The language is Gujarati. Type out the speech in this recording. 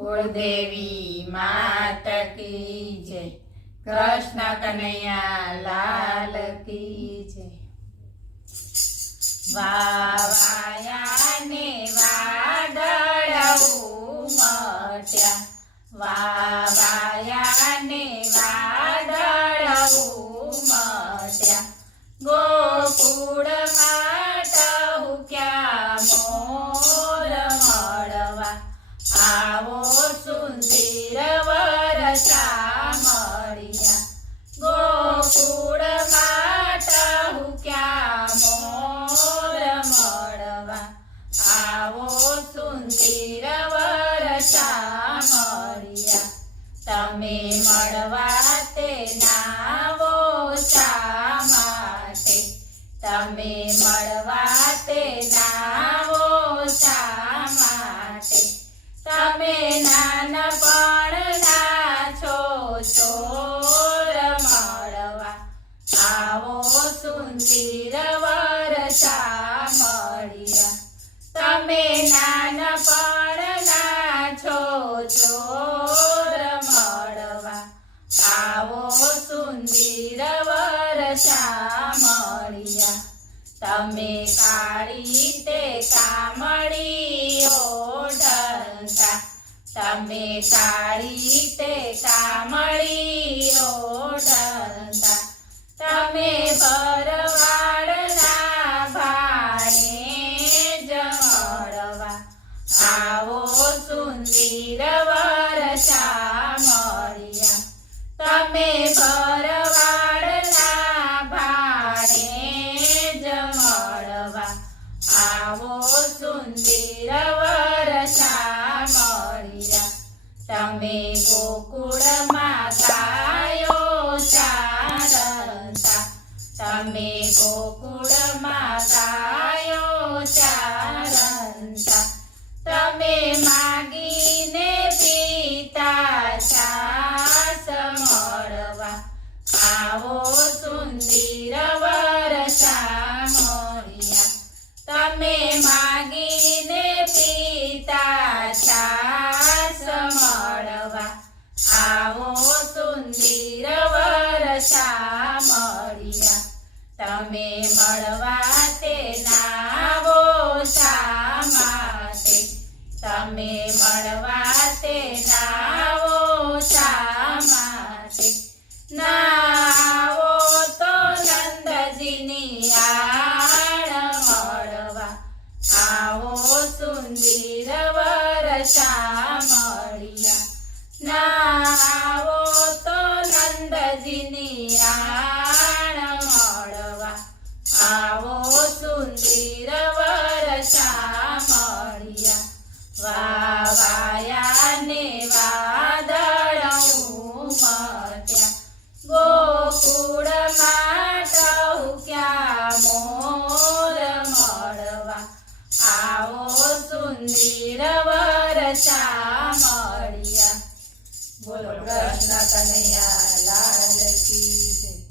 कुलदेवी माता की जय। कृष्ण कन्हैया लाल की जय। वावाया ने वादळऊ मट्या, वावाया ने वादळऊ मट्या, गोकुळમાં ટહુક્યા મોર મળવા, આવો સુંદર વરસા મળ્યા, ગોકુળમાં ટહુક્યા મોર મળવા, આવો સુંદર વરસા મળ્યા, તમે મળવા તે નાવો શા માટે, તમે મળવા તે નાવો શા માટે, તમે નાનપણના છો ચોર મળવા, આવો સુંદર વરસા મળ્યા, તમે નાનપણના છો ચોર મળવા, આવો સુંદર વરસા મળ્યા, તમે કાળી તે કામળી ઓઢતા, તમે કાળી તે કામળી ઓઢતા, તમે ભરવાડના ભાણે જમણવા, આવો સુંદર વરસા મળ્યા, તમે ભરવાડના ભાણે જમણવા, આવો સુંદર વરસા મળ્યા, તમે ગોકુળમાં ગાયો ચારતા, તમે ગોકુળમાં ગાયો ચારતા, તમે માગીને પીતા છાસ મળવા, આવો સુંદર વરસા મળ્યા, તમે માગીને પીતા છાસ મળવા, આવો સુંદર વરસા મળ્યા, તમે મળવા તે નાવો શા માટે, તમે મળવા તે નાવો શા માટે, નાવો તો નંદજીની આળ મળવા, આવો સુંદર વરસા મળ્યા, નાવો તો નંદજીની આળ